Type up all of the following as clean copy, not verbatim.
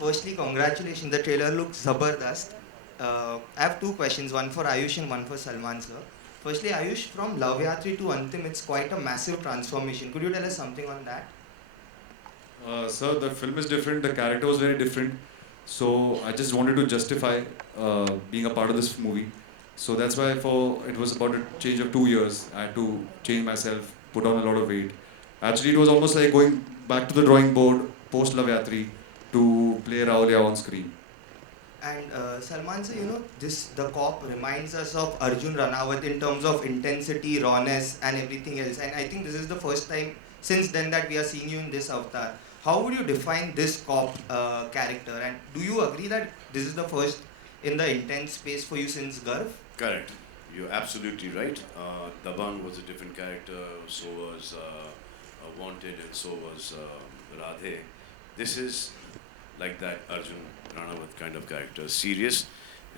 Firstly, congratulations. The trailer looks zabardast. I have two questions, one for Ayush and one for Salman sir. Firstly, Ayush, from Love Yatri to Antim, it's quite a massive transformation. Could you tell us something on that? Sir, the film is different, the character was very different. So I just wanted to justify being a part of this movie. So that's why for it was about a change of 2 years. I had to change myself, put on a lot of weight. Actually, it was almost like going back to the drawing board post Love Yatri to play Raul on screen. And Salman sir, this the cop reminds us of Arjun Ranawat in terms of intensity, rawness, and everything else. And I think this is the first time since then that we are seeing you in this avatar. How would you define this cop character? And do you agree that this is the first in the intense space for you since Garv? Correct. You're absolutely right. Dabang was a different character, so was Wanted, and so was Radhe. This is like that Arjun Ranawat kind of character, serious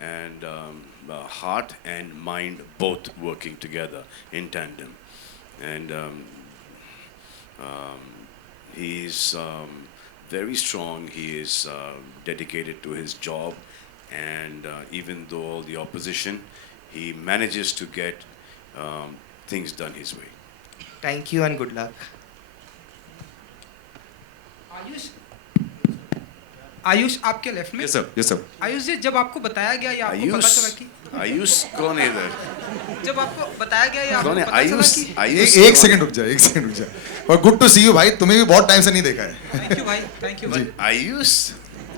and heart and mind both working together in tandem. And um, he's very strong. He is dedicated to his job, and even though all the opposition, he manages to get things done his way. Thank you and good luck. Ayush Ayush आपके left में Yes, sir. Yes, sir. Ayush जी जब आपको बताया गया या आपको पता चला कि आयुष कौन है इधर? जब आपको बताया गया या आपको कौन है? पता चला आयुष कि आयुष एक सेकंड रुक जा, एक सेकंड रुक जा। और गुड टू सी यू भाई, तुम्हें भी बहुत टाइम से नहीं देखा है। थैंक यू भाई थैंक यू भाई आयुष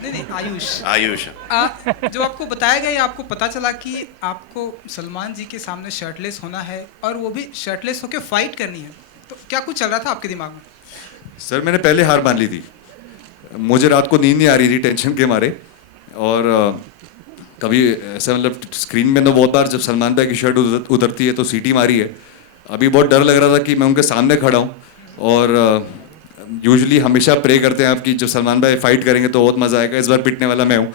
नहीं आयुष आयुष जब आपको बताया गया या आपको पता चला कि आपको सलमान जी के सामने शर्टलेस होना है और वो भी शर्टलेस होकर फाइट करनी है, तो क्या कुछ चल रहा था आपके दिमाग में? सर मैंने पहले हार मान ली थी। मुझे रात को नींद नहीं आ रही थी टेंशन के मारे। और कभी ऐसा मतलब स्क्रीन में तो बहुत बार जब सलमान भाई की शर्ट उतरती है तो सीटी मारी है। अभी बहुत डर लग रहा था कि मैं उनके सामने खड़ा हूँ। और यूजुअली हमेशा प्रे करते हैं आप कि जब सलमान भाई फाइट करेंगे तो बहुत मज़ा आएगा। इस बार पिटने वाला मैं हूँ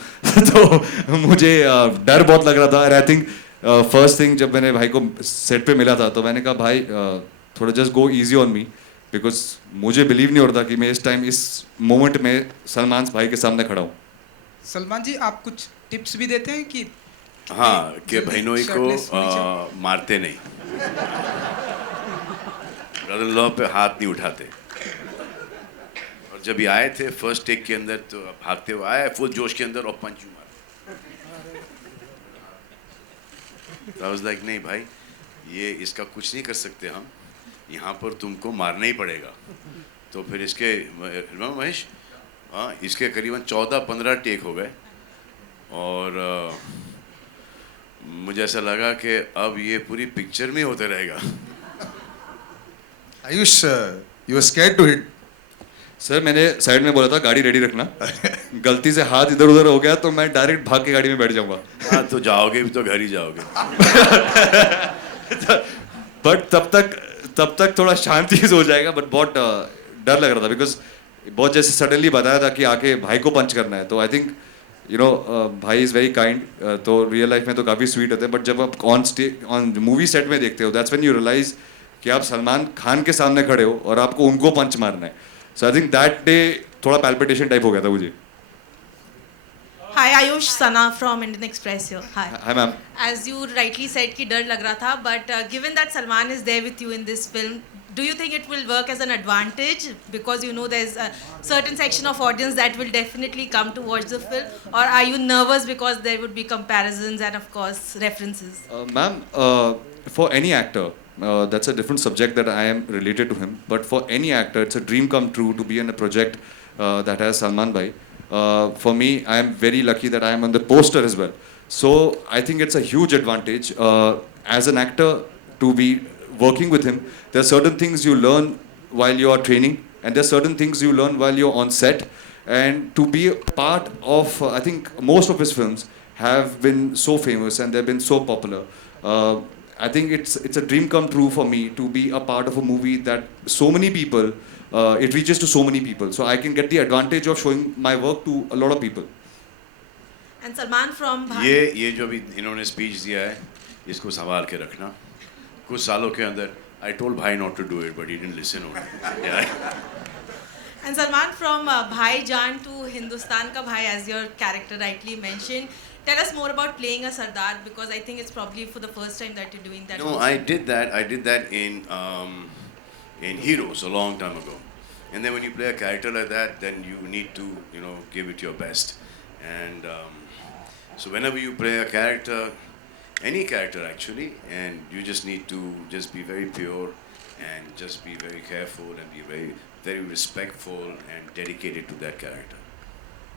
तो मुझे डर बहुत लग रहा था। और आई थिंक फर्स्ट थिंग जब मैंने भाई को सेट पे मिला था तो मैंने कहा भाई थोड़ा just go easy on me, because मुझे बिलीव नहीं हो रहा था कि मैं इस टाइम इस मोमेंट में सलमान भाई के सामने खड़ा हूँ। सलमान जी आप कुछ टिप्स भी देते हैं कि हाँ कि जल्दी बहनोई shirtless होनी को चाहिए? मारते नहीं, ब्रदर लॉ पे हाथ नहीं उठाते। और जब ये आए थे फर्स्ट टेक के अंदर तो भागते हुए आए फुल जोश के अंदर और पंच मारा। तो आई वाज लाइक नहीं भाई ये इसका कुछ नहीं कर सकते हम, यहाँ पर तुमको मारना ही पड़ेगा। तो फिर इसके महेश हाँ इसके करीबन 14-15 टेक हो गए और मुझे ऐसा लगा कि अब ये पूरी पिक्चर में होते रहेगा। Ayush, you are scared to hit. Sir मैंने साइड में बोला था गाड़ी रेडी रखना। गलती से हाथ इधर उधर हो गया तो मैं डायरेक्ट भाग के गाड़ी में बैठ जाऊंगा। हाँ तो जाओगे भी तो घर ही जाओगे। बट तब तक थोड़ा शांति से हो जाएगा। बट बहुत डर लग रहा था बिकॉज बहुत जैसे सडनली बताया था कि आके भाई को पंच करना है। तो आई थिंक भाई इज़ वेरी काइंड। तो रियल लाइफ में तो काफ़ी स्वीट होते हैं बट जब आप ऑन मूवी सेट में देखते हो दैट्स व्हेन यू रियलाइज कि आप सलमान खान के सामने खड़े हो और आपको उनको पंच मारना है। सो आई थिंक दैट डे थोड़ा पैल्पिटेशन टाइप हो गया था मुझे। Hi Ayush, Sana from Indian Express here. Hi. Hi ma'am. As you rightly said कि डर लग रहा था, but given that Salman is there with you in this film, do you think it will work as an advantage because you know there's a certain section of audience that will definitely come to watch the film, or are you nervous because there would be comparisons and of course references? Ma'am, for any actor, that's a different subject that I am related to him. But for any actor, it's a dream come true to be in a project that has Salman Bhai. For me, I am very lucky that I am on the poster as well. So I think it's a huge advantage as an actor to be working with him. There are certain things you learn while you are training, and there are certain things you learn while you're on set. And to be a part of, I think most of his films have been so famous and they've been so popular. I think it's a dream come true for me to be a part of a movie that so many people, it reaches to so many people. So I can get the advantage of showing my work to a lot of people. And Salman from ये जो भी इन्होंने speech दिया है इसको संभाल के रखना। कुछ सालों के अंदर I told भाई not to do it but he didn't listen only. Yeah. And Salman, from Bhai Jaan to Hindustan Ka Bhai, as your character rightly mentioned, tell us more about playing a Sardar, because I think it's probably for the first time that you're doing that. No, also. I did that. I did that in Heroes a long time ago. And then when you play a character like that, then you need to, give it your best. And so whenever you play a character, any character actually, and you just need to just be very pure and just be very careful and be very, very respectful and dedicated to that character.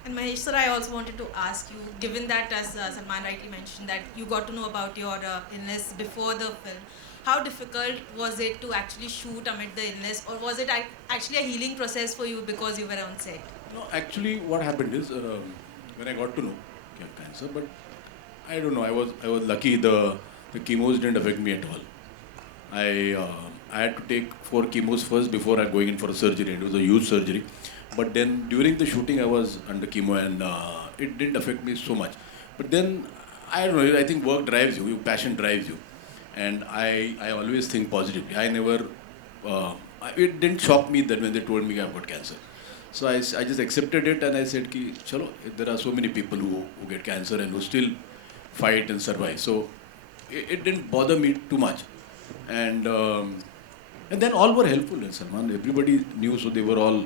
And Mahesh sir, I also wanted to ask you, given that as Salman rightly mentioned, that you got to know about your illness before the film, how difficult was it to actually shoot amid the illness, or was it actually a healing process for you because you were on set? No, actually, what happened is when I got to know I have cancer, but I don't know. I was lucky. The chemos didn't affect me at all. I had to take 4 chemos first before I going in for a surgery. It was a huge surgery, but then during the shooting I was under chemo and it didn't affect me so much. But then I don't know. I think work drives you. Your passion drives you, and I always think positively. I never. It didn't shock me that when they told me I've got cancer. So I just accepted it and I said, ki, chalo, there are so many people who get cancer and who still fight and survive. So it didn't bother me too much. And then all were helpful in Salman. Everybody knew, so they were all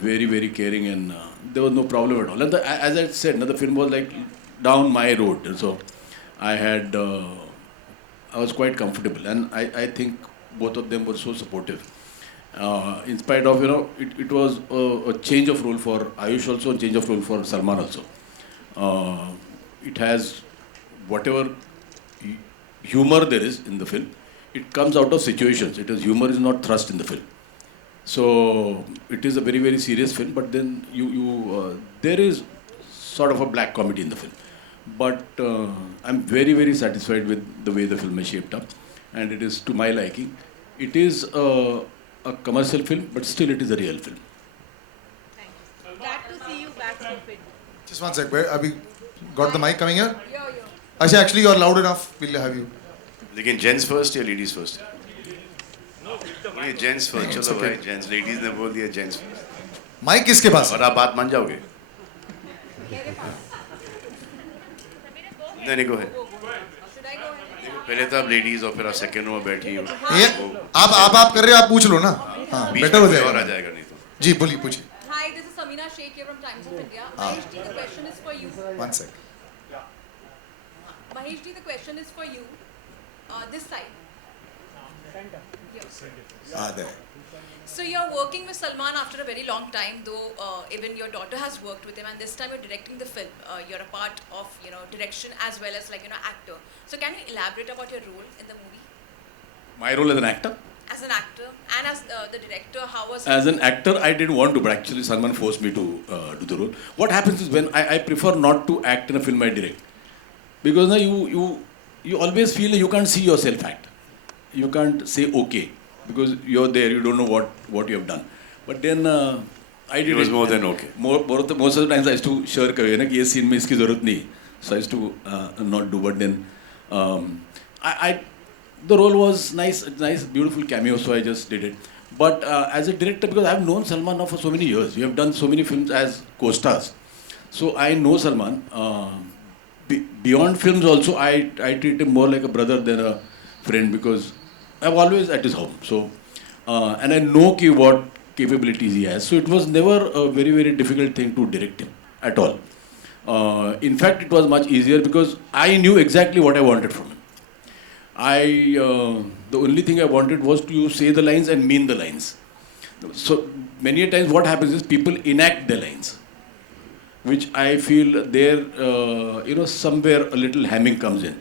very, very caring and there was no problem at all. And as I said, the film was like down my road. And so I was quite comfortable. And I think both of them were so supportive. In spite of, it was a change of role for Ayush also, a change of role for Salman also. It has whatever humor there is in the film, it comes out of situations. Humor is not thrust in the film. So it is a very, very serious film, but then there is sort of a black comedy in the film. But I'm very, very satisfied with the way the film is shaped up, and it is to my liking. It is a commercial film, but still it is a real film. Thank you. Glad to see you back to fit. Just one sec. Have we got the mic coming here? Asha, actually, you're loud enough. We'll have you. लेकिन gents first या ladies first? ये gents first, चलो भाई gents, ladies ने बोल दिया gents first. Mic किसके पास? और आप बात मान जाओगे? नहीं गो है. पहले तो आप लेडीज और फिर आप सेकंड रो में बैठी हो. ये आप कर रहे हो, आप पूछ लो ना. हाँ, बेटर हो और आ जाएगा. जाएगा नहीं तो. जी बोलिए, पूछिए. Hi, this is Samina Sheikh here from Times of India. Mahesh ji, the question is for you. One sec. Mahesh ji, the question is for you. This side. Yes. There. So you're working with Salman after a very long time, though even your daughter has worked with him, and this time you're directing the film. You're a part of direction as well as actor. So can you elaborate about your role in the movie? My role as an actor? As an actor and as the director, how was? As an actor, I didn't want to, but actually Salman forced me to do the role. What happens is when I prefer not to act in a film I direct, because now you always feel you can't see yourself act. You can't say okay because you're there. You don't know what you have done. But then I did. It was more than okay. Most of the times I used to shirk away. Na कि ये scene में इसकी ज़रूरत नहीं. So I used to not do. But then the role was nice, beautiful cameo. So I just did it. But as a director, because I've known Salman now for so many years, we have done so many films as co-stars. So I know Salman. Beyond films also, I treat him more like a brother than a friend because I'm always at his home. So, and I know what capabilities he has. So it was never a very, very difficult thing to direct him at all. In fact, it was much easier because I knew exactly what I wanted from him. The only thing I wanted was to say the lines and mean the lines. So many a times what happens is people enact their lines, which I feel there, somewhere a little hamming comes in.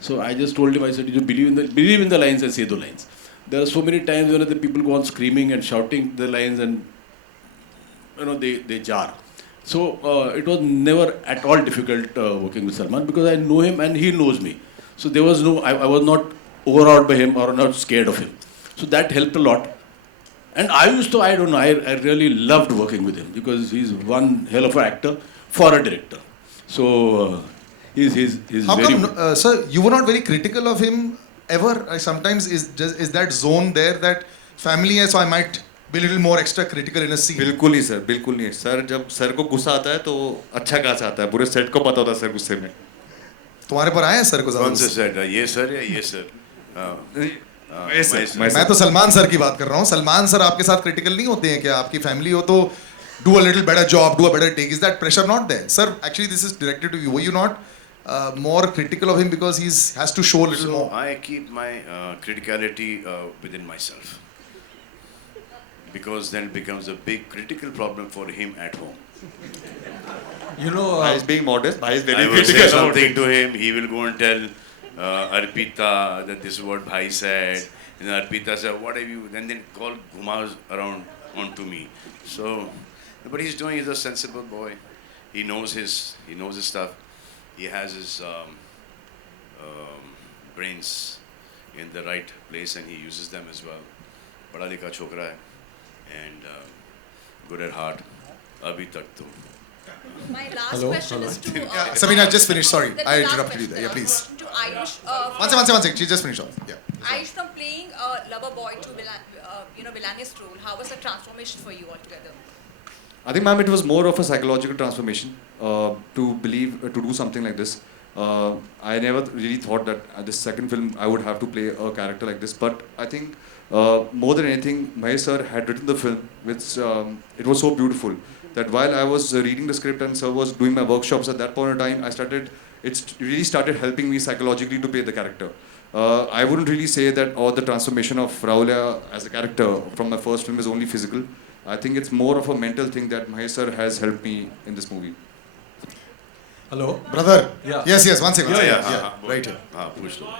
So I just told him, I said, you believe in the lines and say the lines. There are so many times when the people go on screaming and shouting the lines and, they jar. So it was never at all difficult working with Salman because I know him and he knows me. So there was I was not overawed by him or not scared of him. So that helped a lot. And I really loved working with him because he's one hell of an actor for a director. So he's How very come, sir, you were not very critical of him ever? Sometimes is that zone there that family है, so I might be a little more extra critical in a scene? बिल्कुल नहीं sir, बिल्कुल नहीं sir. जब sir को गुस्सा आता है तो अच्छा खासा आता है. पूरे सेट को पता होता है सर गुस्से में. तुम्हारे पर आए हैं सर को कौन से ज़्यादा? सेट? ये सर या ये सर? मैं तो सलमान सर की बात कर रहा हूँ. सलमान सर आपके साथ क्रिटिकल नहीं होते हैं क्या? आपकी फैमिली हो तो do a little better job, do a better take. Is that pressure not there? Sir, actually this is directed to you. Were you not more critical of him because he has to show a little So more? I keep my criticality within myself, because then it becomes a big critical problem for him at home. You know, Bhai is being modest. Bhai is I very will say critical. something to him, he will go and tell Arpita that this is what Bhai said. And then Arpita said, what have you? And then call Gumas around onto me. So, but he's doing, he's a sensible boy. He knows his stuff. He has his brains in the right place and he uses them as well. Pada likha chokra hai and good at heart. Abhi tak to. My last Hello? question is to. Sabina, just finish. Sorry, the I last interrupted you question, there. Yeah, please. To Ayush. One second. She just finished off. Yeah. Ayush, from playing lover boy to villainous role, how was the transformation for you altogether? I think, ma'am, it was more of a psychological transformation to do something like this. I never really thought that this second film I would have to play a character like this. But I think more than anything, Mahesh sir had written the film, which it was so beautiful that while I was reading the script and sir was doing my workshops at that point in time, it really started helping me psychologically to play the character. I wouldn't really say that the transformation of Rahulya as a character from my first film is only physical. I think it's more of a mental thing that Mahesh sir has helped me in this movie. hello. Brother. Yeah. Yes. One second. Yeah, Yeah. Right here. Push lo.